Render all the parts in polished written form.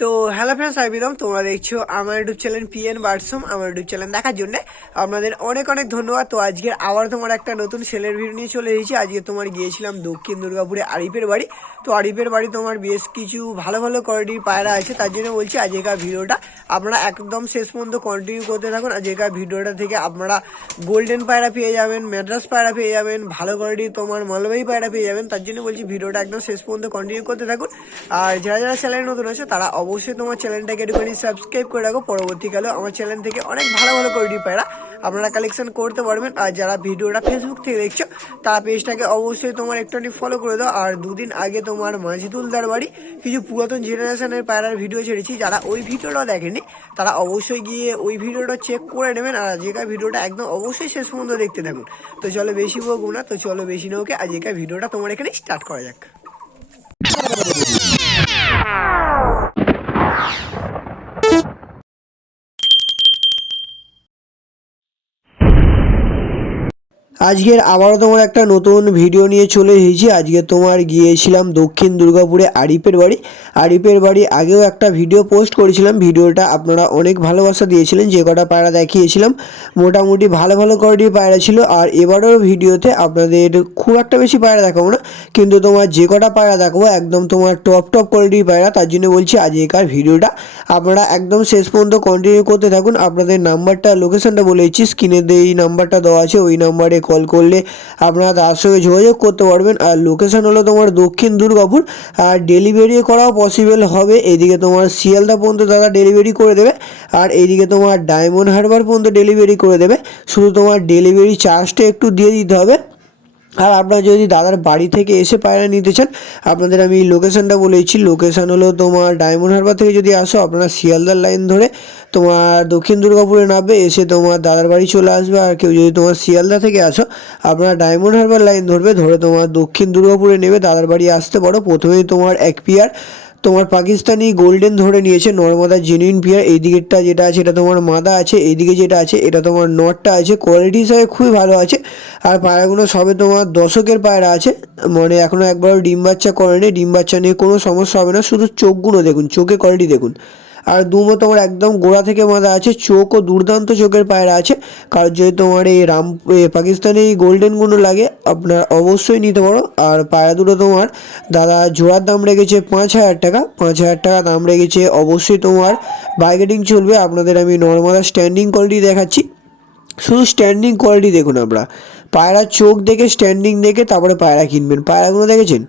তো hello friends, আমি বিদম। তোমরা দেখছো আমার ইউটিউব চ্যানেল পিএন বার্ডসম। আমার ইউটিউব চ্যানেল দেখার জন্য আপনাদের অনেক অনেক ধন্যবাদ। তো আজকে আবার তোমার একটা নতুন সেলের ভিডিও নিয়ে চলে এসেছি। আজকে তোমার গিয়েছিলাম দক্ষিণ দুর্গাপুরে আরিফের বাড়ি। তো আরিফের বাড়ি তোমার বেশ কিছু ভালো ভালো কোয়ালিটির পায়রা আছে, তার জন্য বলছি আজকের ভিডিওটা আপনারা একদম শেষ পর্যন্ত কন্টিনিউ করতে থাকুন। আজকের ভিডিওটা থেকে আপনারা গোল্ডেন পায়রা পেয়ে যাবেন, ম্যাড্রাস পায়রা পেয়ে যাবেন, ভালো কোয়ালিটির তোমার মালবাহী পায়রা পেয়ে যাবেন। তার জন্য বলছি ভিডিওটা একদম শেষ পর্যন্ত কন্টিনিউ করতে থাকুন। আর যারা যারা চ্যানেল নতুন আছে তারা অবশ্যই তোমার চ্যানেলটাকে একটুখানি সাবস্ক্রাইব করে রাখো। পরবর্তীকালে আমার চ্যানেল থেকে অনেক ভালো ভালো কোয়ালিটি পায়রা আপনারা কালেকশন করতে পারবেন। আর যারা ভিডিওটা ফেসবুক থেকে দেখছো তারা পেজটাকে অবশ্যই তোমার একটুখানি ফলো করে দাও। আর দুদিন আগে তোমার মাঝিদুলদার বাড়ি কিছু পুরাতন জেনারেশনের পায়রার ভিডিও ছেড়েছি, যারা ওই ভিডিওটা দেখেনি তারা অবশ্যই গিয়ে ওই ভিডিওটা চেক করে নেবেন। আর আজকের ভিডিওটা একদম অবশ্যই শেষ পর্যন্ত দেখতে থাকুন। তো চলো বেশি বলবো না, তো চলো বেশি নৌকে আজকের ভিডিওটা তোমার এখানে স্টার্ট করা যাক। আজকের আবারও তোমার একটা নতুন ভিডিও নিয়ে চলে এসেছি। আজকে তোমার গিয়েছিলাম দক্ষিণ দুর্গাপুরে আরিফের বাড়ি। আরিফের বাড়ি আগেও একটা ভিডিও পোস্ট করেছিলাম, ভিডিওটা আপনারা অনেক ভালোবাসা দিয়েছিলেন। যে কটা পায়রা দেখিয়েছিলাম মোটামুটি ভালো ভালো কোয়ালিটির পায়রা ছিল। আর এবারেও ভিডিওতে আপনাদের খুব একটা বেশি পায়রা দেখাবো না, কিন্তু তোমার যে কটা পায়রা দেখাবো একদম তোমার টপ কোয়ালিটির পায়রা। তার জন্য বলছি আজকের ভিডিওটা আপনারা একদম শেষ পর্যন্ত কন্টিনিউ করতে থাকুন। আপনাদের নাম্বারটা লোকেশনটা বলে দিচ্ছি, স্ক্রিনে এই নাম্বারটা দেওয়া আছে, ওই নাম্বারে কল করলে আপনারা তার সঙ্গে যোগাযোগ করতে পারবেন। আর লোকেশন হলো তোমার দক্ষিণ দুর্গাপুর। আর ডেলিভারি করাও পসিবল হবে। এইদিকে তোমার শিয়ালদা পর্যন্ত দাদা ডেলিভারি করে দেবে, আর এইদিকে তোমার ডায়মন্ড হারবার পর্যন্ত ডেলিভারি করে দেবে। শুধু তোমার ডেলিভারি চার্জটা একটু দিয়ে দিতে হবে। আর আপনারা যদি দাদার বাড়ি থেকে এসে পায়রা নিতে চান, আপনাদের আমি লোকেশানটা বলেছি। লোকেশান হলো তোমার ডায়মন্ড হারবার থেকে যদি আসো আপনারা শিয়ালদার লাইন ধরে তোমার দক্ষিণ দুর্গাপুরে নামবে, এসে তোমার দাদার বাড়ি চলে আসবে। আর কেউ যদি তোমার শিয়ালদা থেকে আসো আপনারা ডায়মন্ড হারবার লাইন ধরবে, ধরে তোমার দক্ষিণ দুর্গাপুরে নেবে, দাদার বাড়ি আসতে পারো। প্রথমেই তোমার এক পেয়ার তোমার পাকিস্তানি গোল্ডেন ধরে নিয়েছে, নর্মাদা জেনুইন পেয়ার। এই দিকেরটা যেটা আছে এটা তোমার মাদা আছে, এইদিকে যেটা আছে এটা তোমার নটটা আছে। কোয়ালিটি হিসাবে খুবই ভালো আছে। আর পায়রাগুলো সবে তোমার দশকের পায়রা আছে, মানে এখনও একবারও ডিম বাচ্চা করেনি। ডিম বাচ্চা নিয়ে কোনো সমস্যা হবে না, শুধু চোখগুলো দেখুন, চোখে কোয়ালিটি দেখুন। আর দুমো তোমার একদম গোড়া থেকে মাদা আছে, চোখও দুর্দান্ত চোখের পায়রা আছে। কারণ যদি তোমার এই পাকিস্তানি গোল্ডেনগুলো লাগে আপনার অবশ্যই নিতে পারো। আর পায়রা দুটো তোমার দাদা জোড়ার দাম রেখেছে 5,000 টাকা, 5,000 টাকা দাম রেখেছে। অবশ্যই তোমার বার্গেনিং চলবে। আপনাদের আমি নর্মাল স্ট্যান্ডিং কোয়ালিটি দেখাচ্ছি, শুধু স্ট্যান্ডিং কোয়ালিটি দেখুন। আমরা পায়রার চোখ দেখে স্ট্যান্ডিং দেখে তারপরে পায়রা কিনবেন। পায়রাগুলো দেখেছেন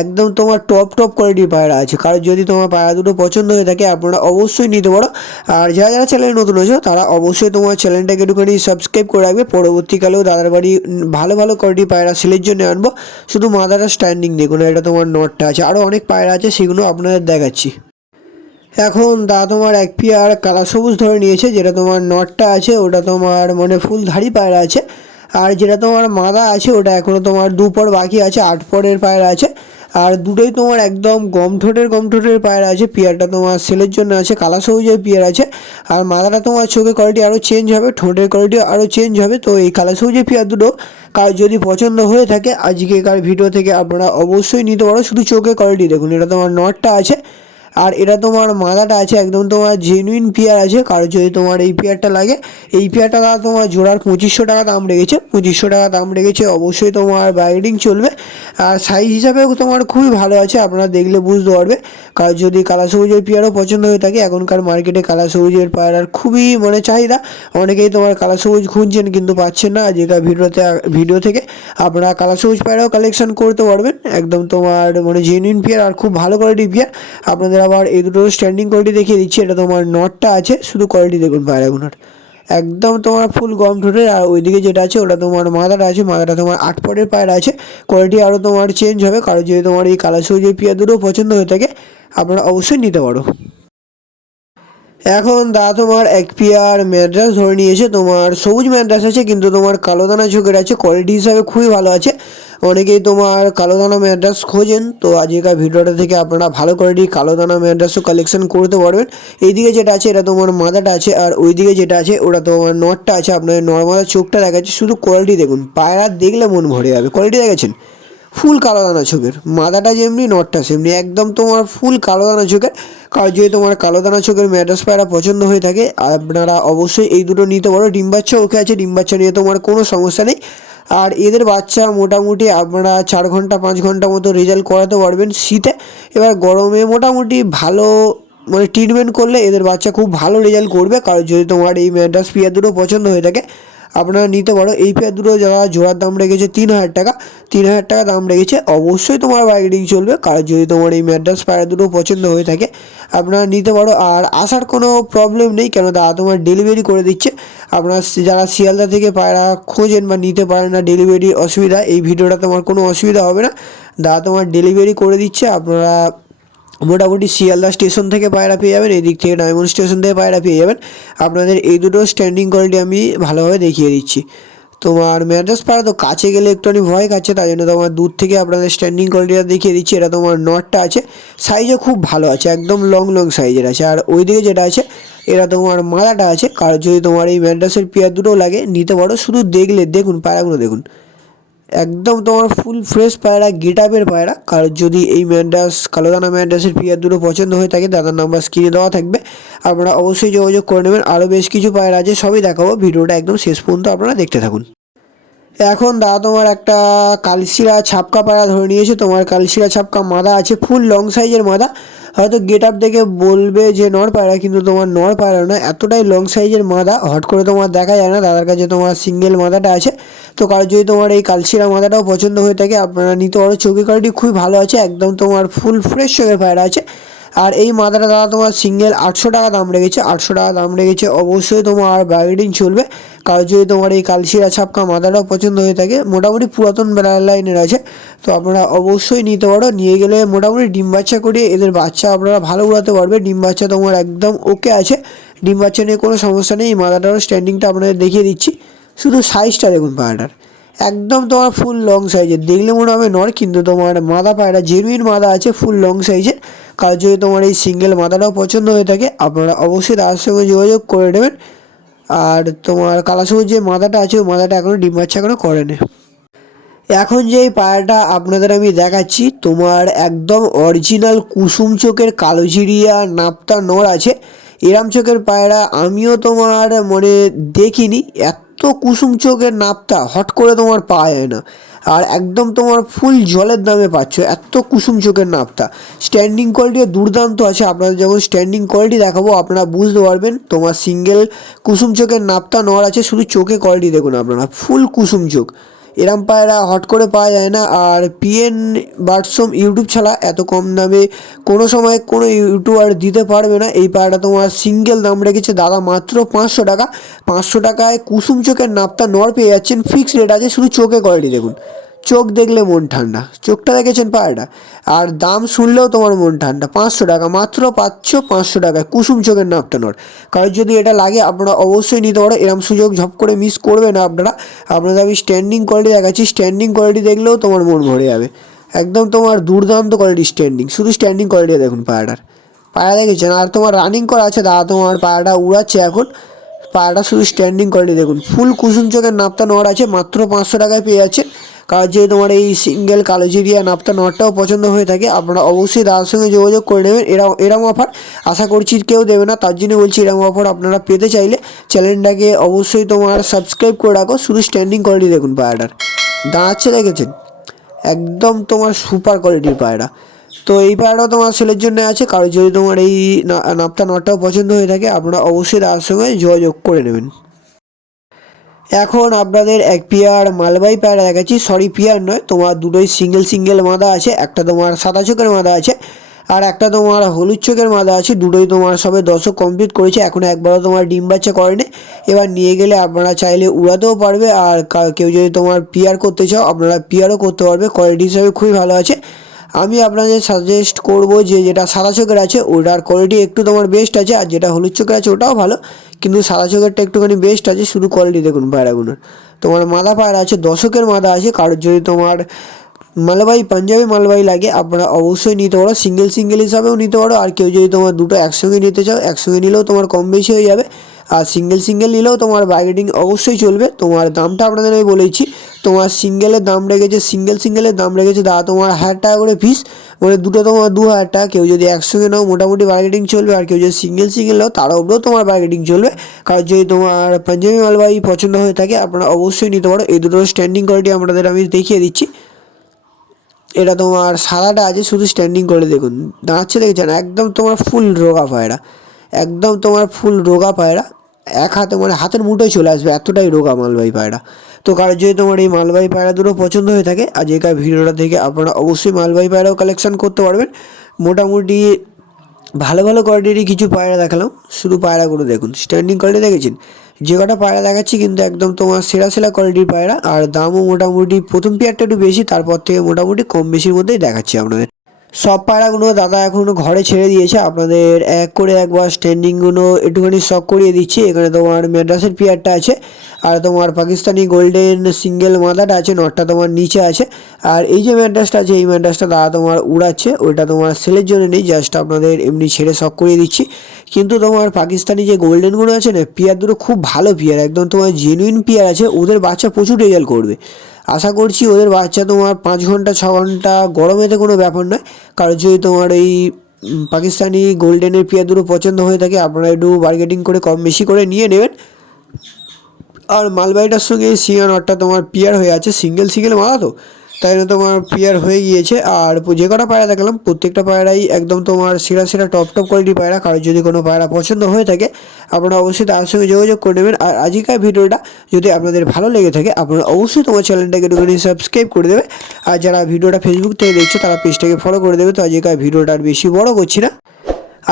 একদম তোমার টপ কোয়ালিটির পায়রা আছে। কারণ যদি তোমার পায়রা দুটো পছন্দ হয়ে থাকে আপনারা অবশ্যই নিতে পারো। আর যারা যারা চ্যানেলে নতুন হয়েছে তারা অবশ্যই তোমার চ্যানেলটাকে একটুখানি সাবস্ক্রাইব করে রাখবে। পরবর্তীকালেও দাদার বাড়ি ভালো ভালো কোয়ালিটির পায়রা সেলের জন্য আনবো। শুধু মাদাটা স্ট্যান্ডিং দেখুন, এটা তোমার নটটা আছে, আরও অনেক পায়রা আছে, সেগুলো আপনাদের দেখাচ্ছি। এখন দাদা তোমার এক পেয়ার কালা সবুজ ধরে নিয়েছে, যেটা তোমার নটটা আছে ওটা তোমার মানে ফুল ধাড়ি পায়রা আছে। আর যেটা তোমার মাদা আছে ওটা এখনও তোমার 2 পর বাকি আছে, 8 পরের পায়রা আছে। আর দুটোই তোমার একদম গম ঠোঁটের পায়রা আছে। পেয়ারটা তোমার সেলের জন্য আছে, কালা সবুজের পেয়ার আছে। আর মাদাটা তোমার চোখের কোয়ালিটি আরও চেঞ্জ হবে, ঠোঁটের কোয়ালিটি আরও চেঞ্জ হবে। তো এই কালা সবুজের পেয়ার দুটো কার যদি পছন্দ হয়ে থাকে আজকেকার ভিডিও থেকে আপনারা অবশ্যই নিতে পারো। শুধু চোখের কোয়ালিটি দেখুন, এটা তোমার নটটা আছে আর এটা তোমার মাদাটা আছে, একদম তোমার জেনুইন পেয়ার আছে। কারো যদি তোমার এই পেয়ারটা লাগে, এই পেয়ারটা তোমার জোড়ার 2500 টাকা দাম রেখেছে, 2500 টাকা দাম রেখেছে। অবশ্যই তোমার বার্গেনিং চলবে। আর সাইজ হিসাবেও তোমার খুবই ভালো আছে, আপনারা দেখলে বুঝতে পারবে। কারো যদি কালা সবুজের পেয়ারও পছন্দ হয়ে থাকে, এখনকার মার্কেটে কালা সবুজের পায়রার খুবই মানে চাহিদা। অনেকেই তোমার কালা সবুজ খুঁজছেন কিন্তু পাচ্ছেন না। আজকের ভিডিও থেকে আপনারা কালা সবুজ পায়রাও কালেকশন করতে পারবেন। একদম তোমার মানে জেনুইন পেয়ার আর খুব ভালো কোয়ালিটির পেয়ার। আপনাদের আবার এই দুটো স্ট্যান্ডিং কোয়ালিটি দেখিয়ে দিচ্ছি। এটা তোমার নটটা আছে, শুধু কোয়ালিটি দেখুন পায়রাগুলোর, একদম তোমার ফুল গম ঠোঁটের। আর ওইদিকে যেটা আছে ওটা তোমার মাদাটা আছে, মাদাটা তোমার 8 পরের পায়রা আছে। কোয়ালিটি আরও তোমার চেঞ্জ হবে। কারণ যদি তোমার এই কালার সবুজের পেয়ার দুটো পছন্দ হয়ে থাকে আপনারা অবশ্যই নিতে পারো। এখন দাদা তোমার এক পেয়ার ম্যাড্রাস ধরে নিয়েছে, তোমার সবুজ ম্যাড্রাস আছে কিন্তু তোমার কালো দানা চোখের আছে। কোয়ালিটি হিসাবে খুবই ভালো আছে। অনেকেই তোমার কালো দানা ম্যাড্রাস খোঁজেন, তো আজকের ভিডিওটা থেকে আপনারা ভালো কোয়ালিটির কালো দানা ম্যাড্রাসও কালেকশন করতে পারবেন। এইদিকে যেটা আছে এটা তোমার মাদাটা আছে, আর ওইদিকে যেটা আছে ওটা তোমার নটটা আছে। আপনার নর্মাল চোখটা দেখাচ্ছে, শুধু কোয়ালিটি দেখুন, পায়রা দেখলে মন ভরে যাবে। কোয়ালিটি দেখেছেন ফুল কালো দানা চোখের, মাদাটা যেমনি নটটা সেমনি, একদম তোমার ফুল কালো দানা চোখের। কারণ যদি তোমার কালো দানা চোখের ম্যাড্রাস পায়রা পছন্দ হয়ে থাকে আপনারা অবশ্যই এই দুটো নিতে পারো। ডিম বাচ্চা ওকে আছে, ডিম বাচ্চা নিয়ে তোমার কোনো সমস্যা নেই। আর এদের বাচ্চা মোটামুটি আপনারা 4 ঘন্টা 5 ঘন্টা মতো রেজাল্ট করাতে পারবেন শীতে। এবার গরমে মোটামুটি ভালো মানে ট্রিটমেন্ট করলে এদের বাচ্চা খুব ভালো রেজাল্ট করবে। কারণ যদি তোমার এই ম্যাড্রাস পেয়ার দুটো পছন্দ হয়ে থাকে আপনারা নিতে পারো। এই পেয়ার দুটো যারা জোড়ার দাম রেখেছে 3,000 টাকা, 3,000 টাকা দাম রেখেছে। অবশ্যই তোমার বার্গেনিং চলবে, কারণ যদি তোমার এই ম্যাড্রাস পায়রা দুটো পছন্দ হয়ে থাকে আপনারা নিতে পারো। আর আসার কোনো প্রবলেম নেই, কেন দাদা তোমার ডেলিভারি করে দিচ্ছে। আপনারা যারা শিয়ালদা থেকে পায়রা খোঁজেন বা নিতে পারেন না, ডেলিভারি অসুবিধা, এই ভিডিওটা তোমার কোনো অসুবিধা হবে না। দাদা তোমার ডেলিভারি করে দিচ্ছে। আপনারা মোটামুটি শিয়ালদা স্টেশন থেকে পায়রা পেয়ে যাবেন, এদিক থেকে ডায়মন্ড স্টেশন থেকে পায়রা পেয়ে যাবেন। আপনাদের এই দুটো স্ট্যান্ডিং কোয়ালিটি আমি ভালোভাবে দেখিয়ে দিচ্ছি। তোমার ম্যাড্রাস পায়রা তো কাছে গেলে একটুখানি ভয় খাচ্ছে, তাই জন্য তোমার দূর থেকে আপনাদের স্ট্যান্ডিং কোয়ালিটিটা দেখিয়ে দিচ্ছি। এটা তোমার নটটা আছে, সাইজও খুব ভালো আছে, একদম লং লং সাইজের আছে। আর ওইদিকে যেটা আছে এরা তোমার মাদাটা আছে। কারণ যদি তোমার এই ম্যাড্রাসের পেয়ার দুটো লাগে নিতে পারো। শুধু দেখলে দেখুন পায়রাগুলো দেখুন, একদম তোমার ফুল ফ্রেশ পায়রা, গেট আপের পায়রা। কারণ যদি এই ম্যাড্রাস কালোদানা ম্যাড্রাসের পেয়ার দুটো পছন্দ হয়ে থাকে দাদার নাম্বার স্ক্রিনে দেওয়া থাকবে, আপনারা অবশ্যই যোগাযোগ করে নেবেন। আরও বেশ কিছু পায়রা আছে, সবই দেখাবো, ভিডিওটা একদম শেষ পর্যন্ত আপনারা দেখতে থাকুন। এখন দাদা তোমার একটা কালশিরা ছাপকা পায়রা ধরে নিয়েছে। তোমার কালশিরা ছাপকা মাদা আছে, ফুল লং সাইজের মাদা। হয়তো গেট আপ দেখে বলবে যে নর পায়রা, কিন্তু তোমার নর পায়রা না, এতটাই লং সাইজের মাদা, হট করে তোমার দেখা যায় না। দাদার কাছে তোমার সিঙ্গেল মাদাটা আছে। তো কারো যদি তোমার এই কালশিরা মাদাটাও পছন্দ হয়ে থাকে আপনারা নিতে পারো। চোখের কোয়ালিটি খুবই ভালো আছে, একদম তোমার ফুল ফ্রেশ চোখের পায়রা আছে। আর এই মাদাটা দাদা তোমার সিঙ্গেল 800 টাকা দাম রেখেছে, 800 টাকা দাম রেখেছে। অবশ্যই তোমার বার্গেনিং চলবে। কারণ যদি তোমার এই কালশিরা ছাপকা মাদাটাও পছন্দ হয়ে থাকে, মোটামুটি পুরাতন লাইনের আছে, তো আপনারা অবশ্যই নিতে পারো। নিয়ে গেলে মোটামুটি ডিম বাচ্চা করিয়ে এদের বাচ্চা আপনারা ভালো উড়াতে পারবে। ডিম বাচ্চা তোমার একদম ওকে আছে, ডিম বাচ্চা নিয়ে কোনো সমস্যা নেই। এই মাদাটারও স্ট্যান্ডিংটা আপনাদের দেখিয়ে দিচ্ছি, শুধু সাইজটা দেখুন পায়রাটার, একদম তোমার ফুল লং সাইজের। দেখলে মনে হবে নর, কিন্তু তোমার মাদা পায়রা জেনুইন মাদা আছে, ফুল লং সাইজের। কারণ যদি তোমার এই সিঙ্গেল মাদাটাও পছন্দ হয়ে থাকে আপনারা অবশ্যই তার সঙ্গে যোগাযোগ করে নেবেন। আর তোমার কালাসবুজ যে মাদাটা আছে ওই মাদাটা এখনও ডিম বাচ্চা এখনও করেনি। এখন যেই পায়রাটা আপনাদের আমি দেখাচ্ছি তোমার একদম অরিজিনাল কুসুম চোখের কালোজিরিয়া নাপ্তা নর আছে। এরাম চোখের পায়রা আমিও তোমার মানে দেখিনি, এত কুসুম চোখের নাপ্তা হট করে তোমার পাওয়া যায় না। আর একদম তোমার ফুল জলের দামে পাচ্ছ এত কুসুম চোখের নাপ্তা। স্ট্যান্ডিং কোয়ালিটিও দুর্দান্ত আছে। আপনাদের যখন স্ট্যান্ডিং কোয়ালিটি দেখাবো আপনারা বুঝতে পারবেন। তোমার সিঙ্গেল কুসুম চোখের নাপ্তা নর আছে, শুধু চোখে কোয়ালিটি দেখুন আপনারা, ফুল কুসুম চোখ। এরম পায়রা হট করে পাওয়া যায় না। আর পিএন বার্ডসম ইউটিউব ছাড়া এত কম দামে কোনো সময় কোনো ইউটিউবার দিতে পারবে না। এই পায়রাটা তোমার সিঙ্গেল দাম রেখেছে দাদা মাত্র 500 টাকা। 500 টাকায় কুসুম চোখের নাপ্তা নর পেয়ে যাচ্ছেন, ফিক্সড রেট আছে। শুধু চোখে কোয়ালিটি দেখুন, চোখ দেখলে মন ঠান্ডা। চোখটা দেখেছেন পায়রাটা, আর দাম শুনলেও তোমার মন ঠান্ডা। 500 টাকা মাত্র পাচ্ছ, 500 টাকায় কুসুম চোখের নাপ্তা নর। কারণ যদি এটা লাগে আপনারা অবশ্যই নিতে পারো, এরম সুযোগ ঝপ করে মিস করবে না আপনারা। আপনাদের আমি স্ট্যান্ডিং কোয়ালিটি দেখাচ্ছি, স্ট্যান্ডিং কোয়ালিটি দেখলেও তোমার মন ভরে যাবে। একদম তোমার দুর্দান্ত কোয়ালিটি স্ট্যান্ডিং, শুধু স্ট্যান্ডিং কোয়ালিটি দেখুন পায়রাটার। পায়রা দেখেছেন, আর তোমার রানিং করা আছে দাদা, তোমার পায়রাটা উড়াচ্ছে এখন। পায়রাটা শুধু স্ট্যান্ডিং কোয়ালিটি দেখুন, ফুল কুসুম চোখের নাপ্তা নর আছে, মাত্র 500 টাকায় পেয়ে যাচ্ছে। কারণ যদি তোমার এই সিঙ্গেল কালোজিরিয়া নাপ্তা নটটাও পছন্দ হয়ে থাকে আপনারা অবশ্যই দাদার সঙ্গে যোগাযোগ করে নেবেন। এরম অফার আশা করছি কেউ দেবে না, তার জন্য বলছি এরম অফার আপনারা পেতে চাইলে চ্যানেলটাকে অবশ্যই তোমার সাবস্ক্রাইব করে রাখো। শুধু স্ট্যান্ডিং কোয়ালিটি দেখুন পায়রাটার, দাঁড়াচ্ছে দেখেছেন, একদম তোমার সুপার কোয়ালিটির পায়রা। তো এই পায়রাটাও তোমার সেলের জন্য আছে। কারণ যদি তোমার এই নাপ্তা নটটাও পছন্দ হয়ে থাকে আপনারা অবশ্যই দাদার সঙ্গে যোগাযোগ করে নেবেন। এখন আপনাদের এক পেয়ার মালবাই পায়রা দেখাচ্ছি, সরি পেয়ার নয়, তোমার দুটোই সিঙ্গেল সিঙ্গেল মাদা আছে। একটা তোমার সাদা চোখের মাদা আছে, আর একটা তোমার হলুদ চোখের মাদা আছে। দুটোই তোমার সবে দশক কমপ্লিট করেছে, এখনও একবারও তোমার ডিম বাচ্চা করেনি। এবার নিয়ে গেলে আপনারা চাইলে উড়াতেও পারবে, আর কেউ যদি তোমার পিয়ার করতে চাও আপনারা পিয়ারও করতে পারবে। কোয়ালিটি হিসাবে খুবই ভালো আছে। আমি আপনাদের সাজেস্ট করব যে যেটা সাদা চোখের আছে ওটার কোয়ালিটি একটু তোমার বেস্ট আছে, আর যেটা হলুদ চোখের আছে ওটাও ভালো, কিন্তু সাদা চোখেরটা একটুখানি বেস্ট আছে। শুধু কোয়ালিটি দেখুন পায়রাগুলোর। তোমার মাদা পায়রা আছে, দশকের মাদা আছে। কারোর যদি তোমার মালবাই পাঞ্জাবি মালবাই লাগে আপনারা অবশ্যই নিতে পারো, সিঙ্গেল সিঙ্গেল হিসাবেও নিতে পারো। আর কেউ যদি তোমার দুটো একসঙ্গে নিতে চাও একসঙ্গে নিলেও তোমার কম বেশি হয়ে যাবে। আর সিঙ্গেল সিঙ্গেল নিলেও তোমার বার্গেনিং অবশ্যই চলবে। তোমার দামটা আপনাদের আমি বলেছি, তোমার সিঙ্গেলের দাম রেখেছে সিঙ্গেলের দাম রেখেছে দাদা তোমার 1000 টাকা করে পিস, মানে দুটো তোমার 2000 টাকা। কেউ যদি একসঙ্গে নাও মোটামুটি বার্গেটিং চলবে, আর কেউ যদি সিঙ্গেল নাও তার উপরেও তোমার বার্গেটিং চলবে। কারণ যদি তোমার পাঞ্জাবি মালবাহী পছন্দ হয়ে থাকে আপনারা অবশ্যই নিতে পারো। এই দুটো স্ট্যান্ডিং কোয়ালিটি আপনাদের আমি দেখিয়ে দিচ্ছি। এটা তোমার সাদাটা আছে, শুধু স্ট্যান্ডিং করে দেখুন, দাঁড়াচ্ছে দেখেছেন, একদম তোমার ফুল রোগা পায়রা, একদম তোমার ফুল রোগা পায়রা, এক হাতে মানে হাতের মুঠোয় চলে আসবে, এতটাই রোগা মালবাহী পায়রা। তো কারণ যদি তোমার এই মালবাহী পায়রা দুটো পছন্দ হয়ে থাকে আজকের ভিডিওটা থেকে আপনারা অবশ্যই মালবাহী পায়রাও কালেকশন করতে পারবেন। মোটামুটি ভালো ভালো কোয়ালিটির কিছু পায়রা দেখালাম, শুধু পায়রাগুলো দেখুন, স্ট্যান্ডিং কোয়ালিটি দেখেছেন, যে কটা পায়রা দেখাচ্ছি কিন্তু একদম তোমার সেরা কোয়ালিটির পায়রা। আর দামও মোটামুটি প্রথম পেয়ারটা একটু বেশি, তারপর থেকে মোটামুটি কম বেশির মধ্যেই দেখাচ্ছি আপনাদের। সব পায়রাগুলো দাদা এখনও ঘরে ছেড়ে দিয়েছে, আপনাদের এক করে একবার স্ট্যান্ডিংগুলো একটুখানি শক করিয়ে দিচ্ছি। এখানে তোমার ম্যাড্রাসের পেয়ারটা আছে, আর তোমার পাকিস্তানি গোল্ডেন সিঙ্গেল মাদাটা আছে, নটটা তোমার নিচে আছে। আর এই যে ম্যাড্রাসটা আছে, এই ম্যাড্রাসটা দাদা তোমার উড়াচ্ছে, ওইটা তোমার সেলের জন্য নেই, জাস্ট আপনাদের এমনি ছেড়ে শক করিয়ে দিচ্ছি। কিন্তু তোমার পাকিস্তানি যে গোল্ডেনগুলো আছে না, পেয়ার দুটো খুব ভালো পেয়ার, একদম তোমার জেনুইন পেয়ার আছে, ওদের বাচ্চা প্রচুর রেজাল্ট করবে। আশা করছি ওদের বাচ্চা তোমার 5 ঘন্টা 6 ঘন্টা গরমেতে কোনো ব্যাপার নয়। কারণ যদি তোমার এই পাকিস্তানি গোল্ডেনের পেয়ার দুটো পছন্দ হয়ে থাকে আপনারা একটু বার্গেটিং করে কম বেশি করে নিয়ে নেবেন। আর মালবাহীটার সঙ্গে এই সিয়া নটটা তোমার পেয়ার হয়ে আছে, সিঙ্গেল মালা তো, তাই জন্য তোমার পেয়ার হয়ে গিয়েছে। আর যে কটা পায়রা দেখালাম প্রত্যেকটা পায়রাই একদম তোমার সেরা টপ কোয়ালিটির পায়রা। কারণ যদি কোনো পায়রা পছন্দ হয়ে থাকে আপনারা অবশ্যই তার সঙ্গে যোগাযোগ করে নেবেন। আর আজকের ভিডিওটা যদি আপনাদের ভালো লেগে থাকে আপনারা অবশ্যই তোমার চ্যানেলটাকে একটুখানি সাবস্ক্রাইব করে দেবে। আর যারা ভিডিওটা ফেসবুক থেকে দেখছো তারা পেজটাকে ফলো করে দেবে। তো আজকের ভিডিওটা আর বেশি বড় করছি না,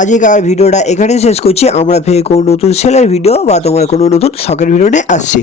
আজকের ভিডিওটা এখানেই শেষ করছি। আমরা ফের কোনো নতুন সেলের ভিডিও বা তোমার কোনো নতুন শখের ভিডিও নিয়ে আসছি।